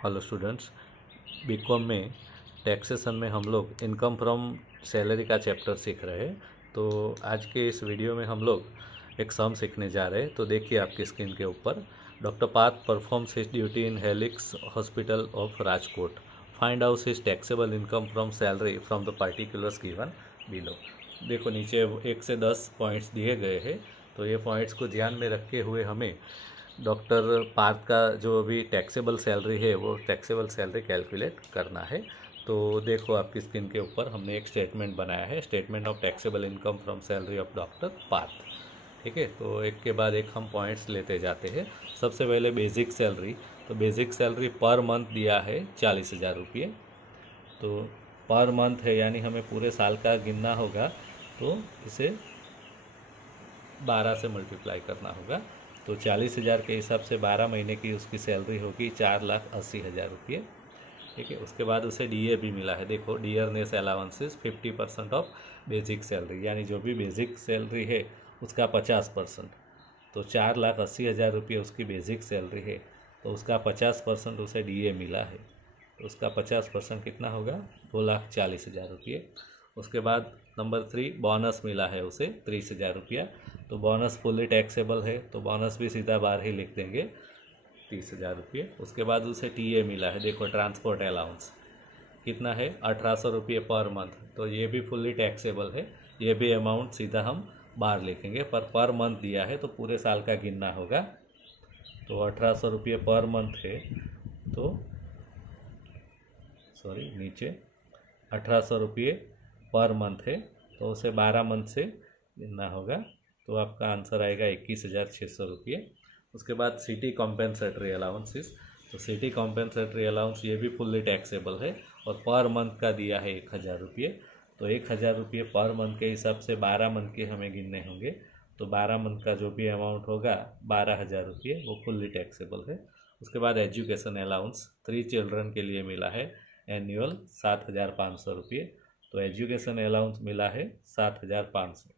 Hello students, BCom में taxation में हम लोग इनकम फ्रॉम सैलरी का चैप्टर सीख रहे हैं। तो आज के इस वीडियो में हम लोग एक सम सीखने जा रहे हैं। तो देखिए आपकी स्क्रीन के ऊपर, doctor Parth performs his duty in Helix hospital of Rajkot. Find out his taxable income from salary from the particulars given below. देखो नीचे 1 से 10 पॉइंट्स दिए गए हैं। तो ये पॉइंट्स को ध्यान में रखते हुए हमें डॉक्टर पार्थ का जो भी टैक्सेबल सैलरी है वो टैक्सेबल सैलरी कैलकुलेट करना है। तो देखो आपकी स्क्रीन के ऊपर हमने एक स्टेटमेंट बनाया है, statement of taxable income from salary of doctor Parth. ठीक है, तो एक के बाद एक हम पॉइंट्स लेते जाते हैं। सबसे पहले बेसिक सैलरी। तो बेसिक सैलरी पर मंथ दिया है 40,000 रुपये। तो पर मंथ है यानी हमें पूरे साल का गिनना होगा, तो इसे 12 से मल्टीप्लाई करना होगा। तो 40,000 के हिसाब से 12 महीने की उसकी सैलरी होगी 4,80,000 रुपये। ठीक है, उसके बाद उसे डीए भी मिला है। देखो, dearness allowances 50% of basic salary, यानी जो भी बेसिक सैलरी है उसका 50%। तो 4,80,000 रुपये उसकी बेसिक सैलरी है, तो उसका 50% उसे डीए मिला है। तो उसका 50% कितना होगा? 2,40,000 रुपये। उसके बाद नंबर 3, बोनस मिला है उसे 30,000 रुपया। तो बोनस फुल्ली टैक्सेबल है, तो बोनस भी सीधा बाहर ही लिख देंगे, 30,000 रुपये। उसके बाद उसे टीए मिला है। देखो, ट्रांसपोर्ट अलाउंस कितना है? 1,800 रुपये पर मंथ। तो ये भी फुल्ली टैक्सेबल है, ये भी अमाउंट सीधा हम बाहर लिखेंगे, पर मंथ दिया है तो पूरे साल का गिनना होगा। तो 1,800 रुपये पर मंथ है, तो नीचे 1,800 रुपये पर मंथ है, तो उसे 12 मंथ से गिनना होगा। तो आपका आंसर आएगा 21,600 रुपये। उसके बाद सिटी कॉम्पेंसेटरी अलाउंसेस। तो सिटी कॉम्पेंसेटरी अलाउंस ये भी फुल्ली टैक्सेबल है और पर मंथ का दिया है 1,000 रुपये। तो 1,000 रुपये पर मंथ के हिसाब से 12 मंथ के हमें गिनने होंगे। तो 12 मंथ का जो भी अमाउंट होगा 12,000 रुपये, वो फुल्ली टैक्सेबल है। उसके बाद एजुकेशन अलाउंस 3 चिल्ड्रन के लिए मिला है एनुअल 7,500 रुपये। तो एजुकेशन अलाउंस मिला है 7,500।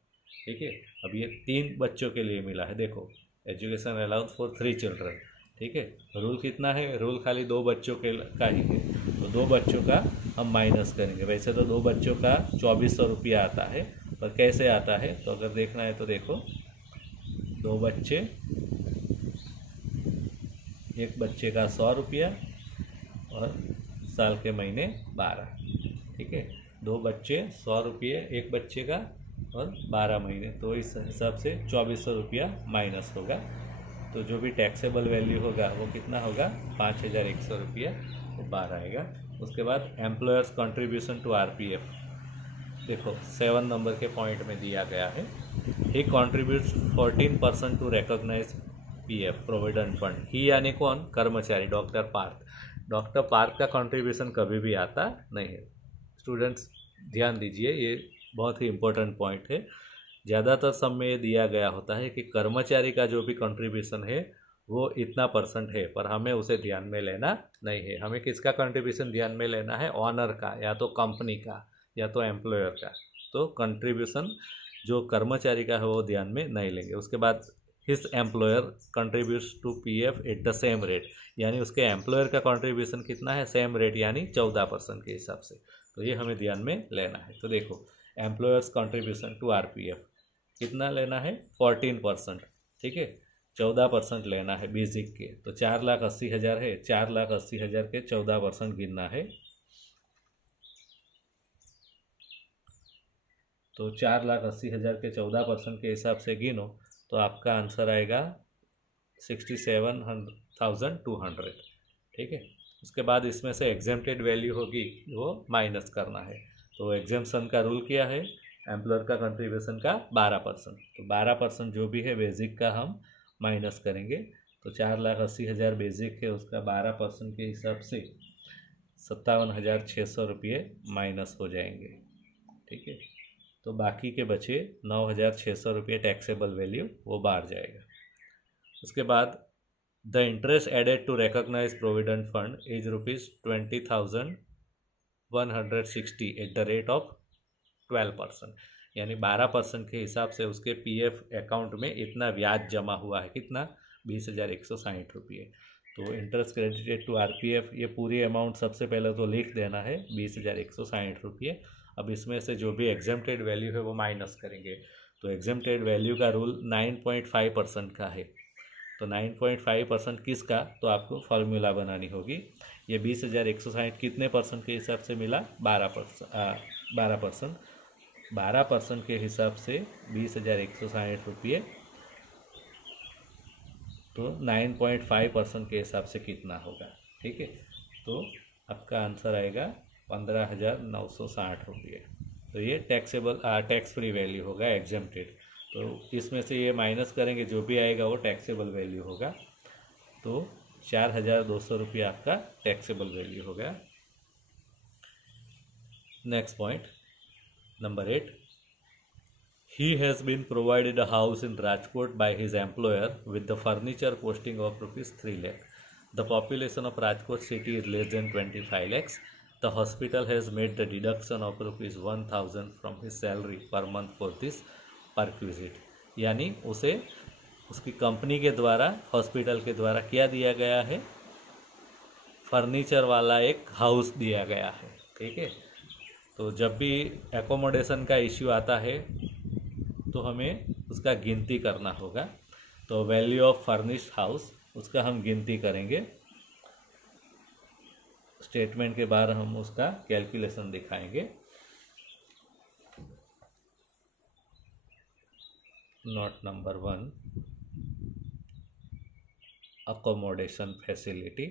ठीक है, अब ये 3 बच्चों के लिए मिला है। देखो, एजुकेशन अलाउंस फॉर 3 चिल्ड्रन। ठीक है, रूल कितना है? रूल खाली 2 बच्चों के का ही है, तो 2 बच्चों का हम माइनस करेंगे। वैसे तो 2 बच्चों का 2,400 रुपया आता है, पर कैसे आता है तो अगर देखना है तो देखो, 2 बच्चे, एक बच्चे का 100 रुपया और साल के महीने 12। ठीक है, 2 बच्चे 100 रुपये एक बच्चे का और 12 महीने, तो इस हिसाब से 2,400 रुपया माइनस होगा। तो जो भी टैक्सेबल वैल्यू होगा वो कितना होगा? 5,100 रुपया, वो बाहर आएगा। उसके बाद एम्प्लॉयर्स कंट्रीब्यूशन टू आरपीएफ। देखो, 7 नंबर के पॉइंट में दिया गया है, he contributes 14% to recognise PF provident fund. He यानी कौन? कर्मचारी, डॉक्टर पार्थ। डॉक्टर पार्थ का कंट्रीब्यूशन कभी भी आता नहीं है। स्टूडेंट्स ध्यान दीजिए, ये बहुत ही इम्पोर्टेंट पॉइंट है। ज़्यादातर सब में ये दिया गया होता है कि कर्मचारी का जो भी कंट्रीब्यूशन है वो इतना परसेंट है, पर हमें उसे ध्यान में लेना नहीं है। हमें किसका कंट्रीब्यूशन ध्यान में लेना है? ऑनर का, या तो कंपनी का, या तो एम्प्लॉयर का। तो कंट्रीब्यूशन जो कर्मचारी का है वो ध्यान में नहीं लेंगे। उसके बाद his employer contributes to PF at the same rate, यानी उसके एम्प्लॉयर का कंट्रीब्यूशन कितना है? सेम रेट, यानी 14% के हिसाब से। तो ये हमें ध्यान में लेना है। तो देखो, एम्प्लॉयर्स कंट्रीब्यूशन टू आरपीएफ कितना लेना है? 14%। ठीक है, 14% लेना है बेसिक के। तो 4,80,000 है, 4,80,000 के 14% गिनना है। तो 4,80,000 के 14% के हिसाब से गिनो, तो आपका आंसर आएगा 67,200। ठीक है, उसके बाद इसमें से एग्जेम्प्टेड वैल्यू होगी, वो माइनस करना है। तो एग्जेम्पशन का रूल क्या है? एम्प्लॉयर का कंट्रीब्यूशन का 12%। तो 12% जो भी है बेसिक का हम माइनस करेंगे। तो 4,80,000 बेसिक है, उसका 12% के हिसाब से 57,600 रुपये माइनस हो जाएंगे। ठीक है, तो बाकी के बचे 9,600 रुपये टैक्सेबल वैल्यू, वो बाहर जाएगा। उसके बाद the interest added to recognise provident fund is ₹20,160 at the rate of 12%, यानी 12% के हिसाब से उसके पीएफ अकाउंट में इतना ब्याज जमा हुआ है। कितना? 20,160 रुपये। तो इंटरेस्ट क्रेडिटेड टू आरपीएफ, ये पूरी अमाउंट सबसे पहले तो लिख देना है 20,160 रुपये। अब इसमें से जो भी एग्जेम्प्टेड वैल्यू है वो माइनस करेंगे। तो एग्जेम्प्टेड वैल्यू का रूल 9.5% का है। तो 9.5% किसका, तो आपको फार्मूला बनानी होगी। ये 20,160 कितने परसेंट के हिसाब से मिला, 12%। 12% के हिसाब से 20,160 रुपये, तो 9.5% के हिसाब से कितना होगा। ठीक है, तो आपका आंसर आएगा 15,960 रुपये। तो ये टैक्स फ्री वैल्यू होगा एग्जेम्प्टेड। तो इसमें से ये माइनस करेंगे, जो भी आएगा वो टैक्सेबल वैल्यू होगा। तो 4,200 रुपये आपका टैक्सेबल वैल्यू होगा। Next point number 8, he has been provided a house in Rajkot by his employer with the furniture costing of rupees 3 lakh. The population of Rajkot city is less than 25 lakhs. The hospital has made the deduction of rupees 1,000 from his salary per month for this perquisite. यानी उसे उसकी company के द्वारा, hospital के द्वारा क्या दिया गया है, फर्नीचर वाला एक हाउस दिया गया है। ठीक है, तो जब भी एकोमोडेशन का इश्यू आता है तो हमें उसका गिनती करना होगा। तो वैल्यू ऑफ फर्निश्ड हाउस, उसका हम गिनती करेंगे। स्टेटमेंट के बाद हम उसका कैलकुलेशन दिखाएंगे। Note number 1, accommodation facility.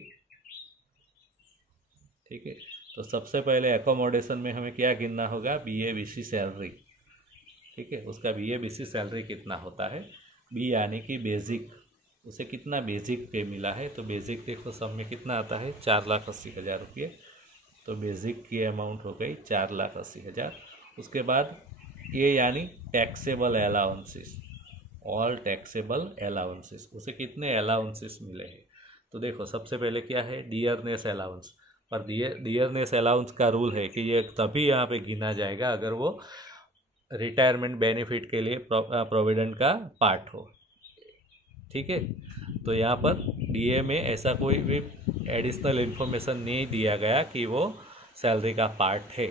ठीक है, तो सबसे पहले एकोमोडेशन में हमें क्या गिनना होगा, BABC सैलरी। ठीक है, उसका BABC सैलरी कितना होता है, बी यानी कि बेसिक, उसे कितना बेसिक पे मिला है। तो बेसिक देखो सब में कितना आता है, 4,80,000 रुपये। तो बेसिक की अमाउंट हो गई 4,80,000। उसके बाद ये यानी taxable allowances, all taxable allowances, उसे कितने अलाउंसेस मिले हैं। तो देखो सबसे पहले क्या है, डियरनेस अलाउंस। पर डियरनेस अलाउंस का रूल है कि ये तभी यहाँ पे गिना जाएगा अगर वो रिटायरमेंट बेनिफिट के लिए प्रोविडेंट का पार्ट हो। ठीक है, तो यहाँ पर डीए में ऐसा कोई भी एडिशनल इन्फॉर्मेशन नहीं दिया गया कि वो सैलरी का पार्ट है।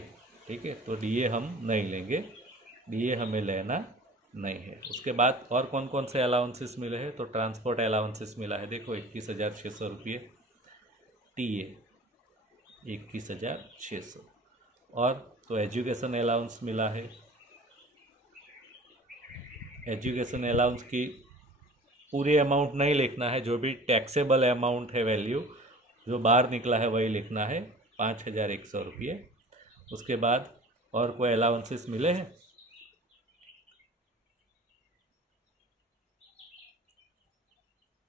ठीक है, तो डीए हम नहीं लेंगे, डीए हमें लेना नहीं है। उसके बाद और कौन कौन से अलाउंसेस मिले हैं, तो ट्रांसपोर्ट अलाउंसेस मिला है, देखो 21,600 रुपये टीए, 21,600। और तो एजुकेशन अलाउंस मिला है। एजुकेशन अलाउंस की पूरी अमाउंट नहीं लिखना है, जो भी टैक्सेबल अमाउंट है, वैल्यू जो बाहर निकला है वही लिखना है, 5,100 रुपये। उसके बाद और कोई अलाउंसेस मिले हैं,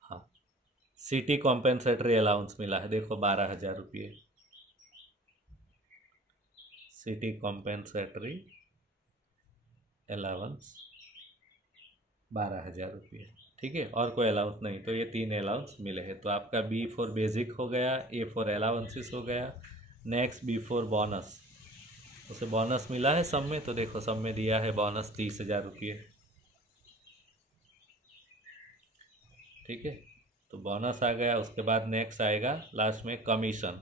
हाँ, सिटी कॉम्पेंसेटरी अलाउंस मिला है, देखो 12,000 रुपये, सिटी कॉम्पेंसेटरी अलाउंस 12,000 रुपये। ठीक है, और कोई अलाउंस नहीं, तो ये 3 अलाउंस मिले हैं। तो आपका B फॉर बेसिक हो गया, A फॉर अलाउंसेस हो गया। नेक्स्ट B फॉर बोनस, उसे बोनस मिला है सब में, तो देखो सब में दिया है बोनस 30,000 रुपये। ठीक है, तो बोनस आ गया। उसके बाद नेक्स्ट आएगा लास्ट में कमीशन।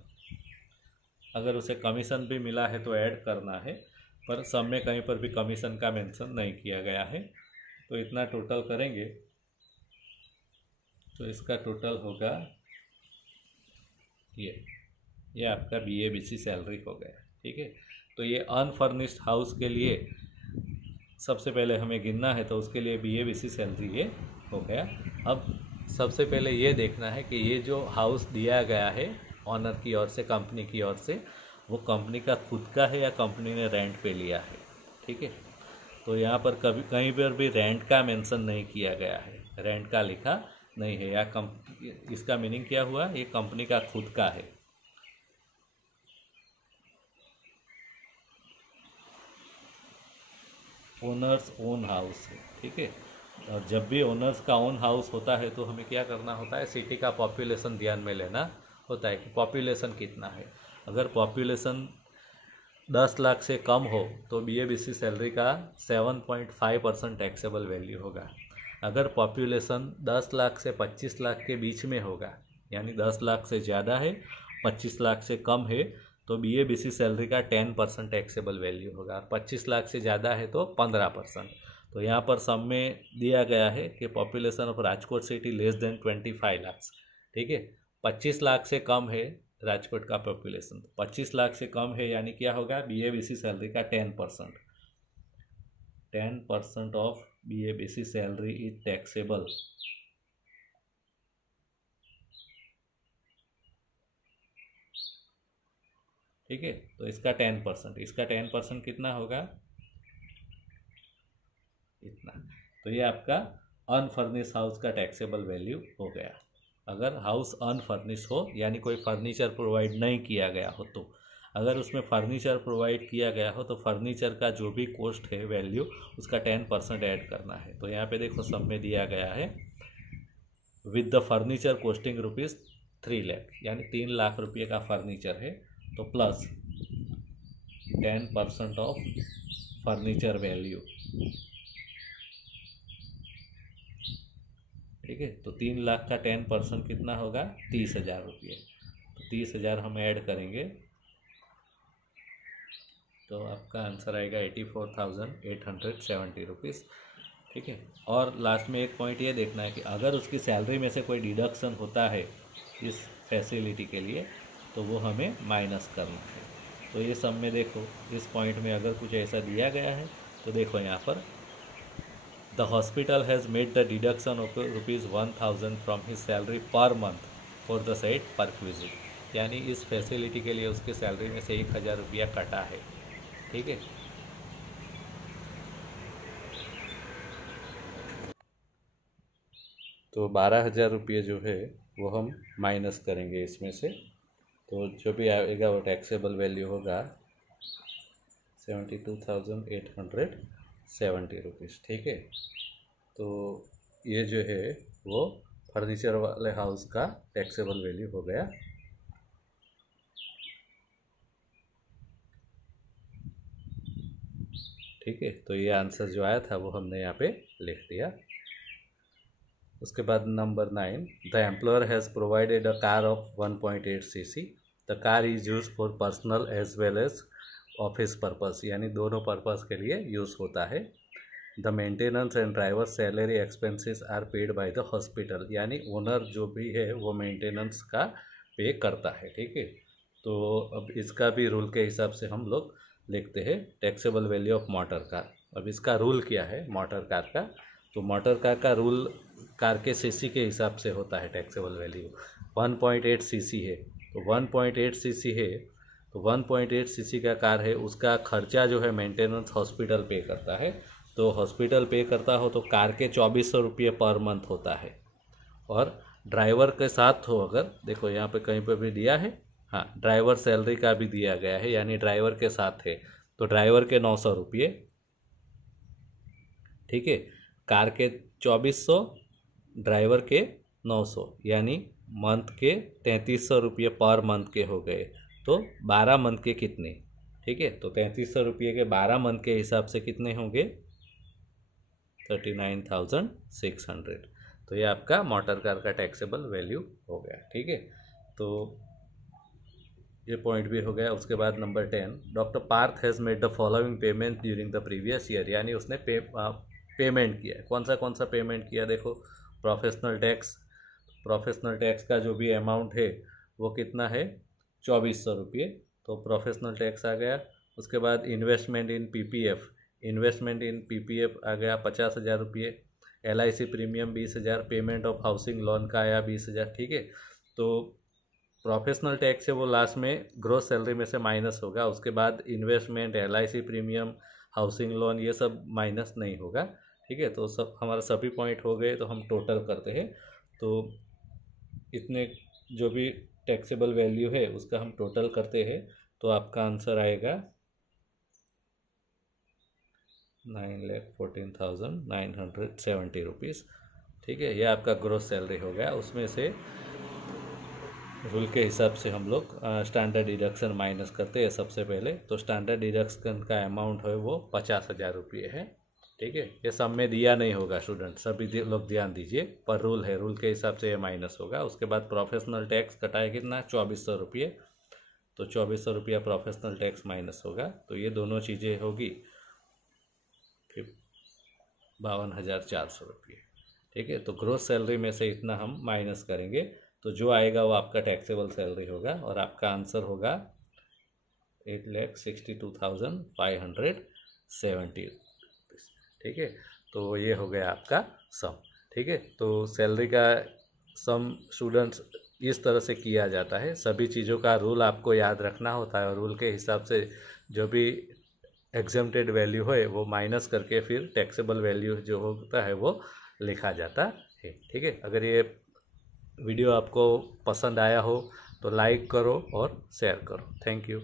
अगर उसे कमीशन भी मिला है तो ऐड करना है, पर सब में कहीं पर भी कमीशन का मेंशन नहीं किया गया है। तो इतना टोटल करेंगे तो इसका टोटल होगा ये आपका BABC सैलरी हो गया। ठीक है, तो ये अनफर्निश्ड हाउस के लिए सबसे पहले हमें गिनना है, तो उसके लिए BABC सैलरी ये हो गया। अब सबसे पहले ये देखना है कि ये जो हाउस दिया गया है ऑनर की ओर से, कंपनी की ओर से, वो कंपनी का खुद का है या कंपनी ने रेंट पे लिया है। ठीक है, तो यहाँ पर कहीं पर भी रेंट का मेंशन नहीं किया गया है, रेंट का लिखा नहीं है, या इसका मीनिंग क्या हुआ, ये कंपनी का खुद का है। ओनर्स ओन हाउस है। ठीक है, और जब भी ओनर्स का ओन हाउस होता है तो हमें क्या करना होता है, सिटी का पॉपुलेशन ध्यान में लेना होता है कि पॉपुलेशन कितना है। अगर पॉपुलेशन 10 लाख से कम हो तो BABC सैलरी का 7.5% टैक्सेबल वैल्यू होगा। अगर पॉपुलेशन 10 लाख से 25 लाख के बीच में होगा यानी 10 लाख से ज़्यादा है, 25 लाख से कम है तो BA/BC सैलरी का 10% टैक्सेबल वैल्यू होगा। 25 लाख से ज़्यादा है तो 15%। तो यहाँ पर सम में दिया गया है कि population of Rajkot city less than 25 lakh. ठीक है, 25 लाख से कम है राजकोट का पॉपुलेशन, 25 लाख से कम है यानी क्या होगा, BA/BC सैलरी का 10%। 10% of BA/BC salary is taxable. ठीक है, तो इसका 10%, इसका 10% कितना होगा, इतना। तो ये आपका अनफर्निश हाउस का टैक्सेबल वैल्यू हो गया। अगर हाउस अनफर्निश हो यानी कोई फर्नीचर प्रोवाइड नहीं किया गया हो, तो अगर उसमें फर्नीचर प्रोवाइड किया गया हो तो फर्नीचर का जो भी कॉस्ट है वैल्यू उसका 10% ऐड करना है। तो यहाँ पे देखो सब में दिया गया है with the furniture costing ₹3 lakh, यानी 3 लाख रुपये का फर्नीचर है तो प्लस 10% ऑफ फर्नीचर वैल्यू। ठीक है, तो 3 लाख का 10% कितना होगा, 30,000 रुपये। तो 30,000 हम ऐड करेंगे तो आपका आंसर आएगा 84,870 रुपीज़। ठीक है, और लास्ट में एक पॉइंट ये देखना है कि अगर उसकी सैलरी में से कोई डिडक्शन होता है इस फैसिलिटी के लिए तो वो हमें माइनस करना है। तो ये सब में देखो इस पॉइंट में अगर कुछ ऐसा दिया गया है तो देखो यहाँ पर the hospital has made the deduction of ₹1,000 from his salary per month for the set perquisite, यानी इस फैसिलिटी के लिए उसके सैलरी में से 1,000 रुपया कटा है। ठीक है, तो 12,000 रुपये जो है वो हम माइनस करेंगे इसमें से, तो जो भी आएगा वो टैक्सेबल वैल्यू होगा 72,870 रुपीज़। ठीक है, तो ये जो है वो फर्नीचर वाले हाउस का टैक्सेबल वैल्यू हो गया। ठीक है, तो ये आंसर जो आया था वो हमने यहाँ पे लिख दिया। उसके बाद number 9, the employer has provided a car of 1.8 cc। The car is use for personal as well as office purpose, यानी दोनों पर्पस के लिए यूज़ होता है। The maintenance and driver salary expenses are paid by the hospital, यानी owner जो भी है वो मेंटेनेंस का पे करता है। ठीक है, तो अब इसका भी रूल के हिसाब से हम लोग लिखते हैं taxable value of motor car. अब इसका रूल क्या है मोटर कार का, तो मोटर कार का रूल कार के सीसी के हिसाब से होता है टैक्सेबल वैल्यू। 1.8 सीसी है तो 1.8 सीसी है तो 1.8 सीसी का कार है, उसका खर्चा जो है मेंटेनेंस हॉस्पिटल पे करता है। तो हॉस्पिटल पे करता हो तो कार के 2400 रुपये पर मंथ होता है। और ड्राइवर के साथ हो अगर, देखो यहाँ पे कहीं पे भी दिया है, हाँ ड्राइवर सैलरी का भी दिया गया है, यानी ड्राइवर के साथ है तो ड्राइवर के 900 रुपये। ठीक है, कार के 2400, ड्राइवर के 900, यानी मंथ के 3300 रुपये पर मंथ के हो गए। तो 12 मंथ के कितने, ठीक है, तो 3300 रुपये के 12 मंथ के हिसाब से कितने होंगे, 39,600। तो ये आपका मोटर कार का टैक्सेबल वैल्यू हो गया। ठीक है, तो ये पॉइंट भी हो गया। उसके बाद number 10, doctor Parth has made the following payment during the previous year, यानी उसने पेमेंट किया। कौन सा पेमेंट किया, देखो प्रोफेशनल टैक्स का जो भी अमाउंट है वो कितना है, 2400 रुपये, तो प्रोफेशनल टैक्स आ गया। उसके बाद इन्वेस्टमेंट इन पीपीएफ आ गया 50,000 रुपये। LIC premium 20,000, payment of housing loan का आया 20,000। ठीक है, तो प्रोफेशनल टैक्स है वो लास्ट में ग्रोस सैलरी में से माइनस होगा। उसके बाद investment, LIC premium, housing loan ये सब माइनस नहीं होगा। ठीक है, तो सब हमारा सभी पॉइंट हो गए, तो हम टोटल करते हैं। तो इतने जो भी टैक्सेबल वैल्यू है उसका हम टोटल करते हैं तो आपका आंसर आएगा 9,14,970 रुपीज़। ठीक है, ये आपका ग्रोस सैलरी हो गया। उसमें से रूल के हिसाब से हम लोग स्टैंडर्ड डिडक्शन माइनस करते हैं सबसे पहले। तो स्टैंडर्ड डिडक्शन का अमाउंट है वो 50,000 रुपये है। ठीक है। ये सब में दिया नहीं होगा स्टूडेंट, सभी लोग ध्यान दीजिए, पर रूल है, रूल के हिसाब से ये माइनस होगा। उसके बाद प्रोफेशनल टैक्स कटाए कितना, 2400 रुपये, तो 2400 रुपया प्रोफेशनल टैक्स माइनस होगा। तो ये दोनों चीज़ें होगी फिर 52,400 रुपये। ठीक है, तो ग्रोस सैलरी में से इतना हम माइनस करेंगे, तो जो आएगा वो आपका टैक्सेबल सैलरी होगा, और आपका आंसर होगा 8,62,570 रुपीज़। ठीक है, तो ये हो गया आपका सम। ठीक है, तो सैलरी का सम स्टूडेंट्स इस तरह से किया जाता है। सभी चीज़ों का रूल आपको याद रखना होता है, और रूल के हिसाब से जो भी एग्जम्प्टेड वैल्यू है वो माइनस करके फिर टैक्सेबल वैल्यू जो होता है वो लिखा जाता है। ठीक है, अगर ये वीडियो आपको पसंद आया हो तो लाइक करो और शेयर करो। Thank you.